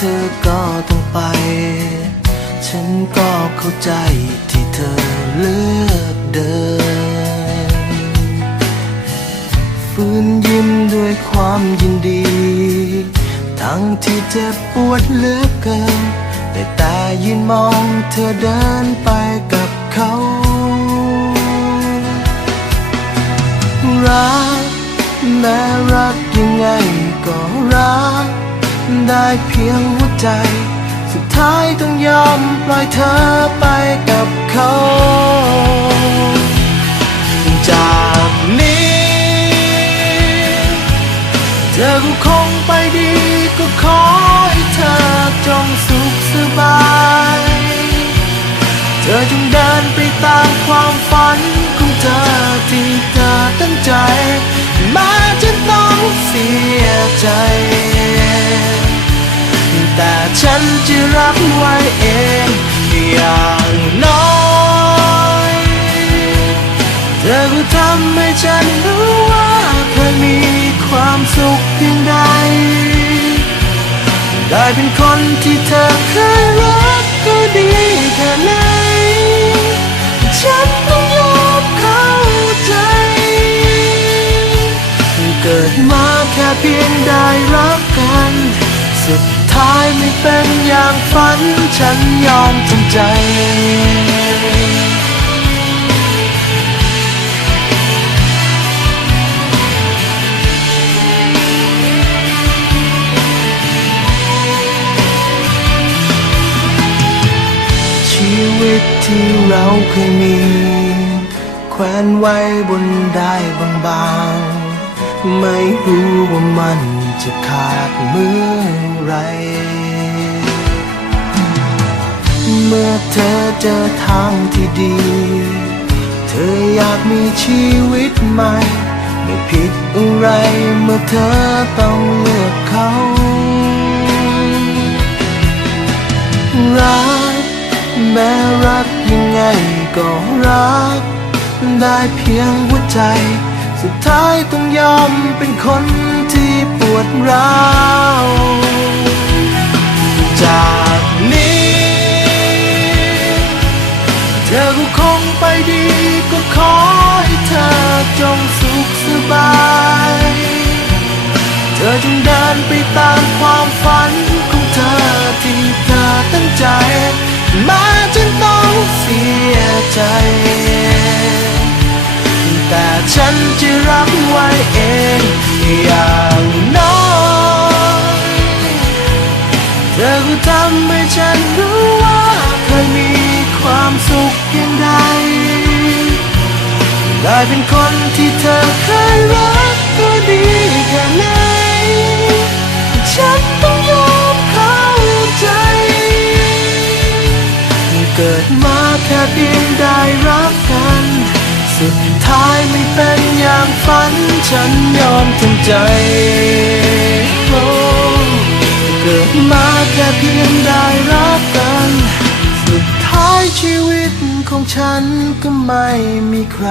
เธอก็ต้องไป ฉันก็เข้าใจที่เธอเลือกเดินฟื้นยิ้มด้วยความยินดี ทั้งที่เจ็บปวดเหลือเกิน แต่แต่ยืนมองเธอเดินไปกับเขา รักแม้รักยังไงก็รัก ได้เพียงหัวใจ สุดท้ายต้องยอมปล่อยเธอไปกับเขาจากนี้ เธอก็คงไปดีก็ขอให้เธอจงสุขสบาย เธอจงเดินไปตามความฝันของเธอที่เธอตั้งใจแม้ จะรับไว้เองอย่างน้อยเธอก็ทำให้ฉันรู้ว่าเคยมีความสุขเพียงใด ได้เป็นคนที่เธอเคยรักก็ดีแค่ไหนฉัน เป็นอย่างฝันฉันยอมทำใจชีวิตที่เราเคยมี แขวนไว้บนได้บางบางๆไม่รู้ว่ามันจะขาดเมื่อไร เมื่อเธอเจอทางที่ดี เธออยากมีชีวิตใหม่ ไม่ผิดอะไรเมื่อเธอต้องเลือกเขารักแม้รักยังไงก็รัก ได้เพียงหัวใจ สุดท้ายต้องยอมเป็นคนที่ปวดร้าว ได้เป็นคนที่เธอเคยรักก็ดีแค่ไหน ฉันต้องยอมเข้าใจ เกิดมาแค่เพียงได้รักกัน สุดท้ายไม่เป็นอย่างฝัน ฉันยอมทำใจโเกิดมาแค่เพียงได้รักกัน สุดท้ายชีวิต ของฉันก็ไม่มีใคร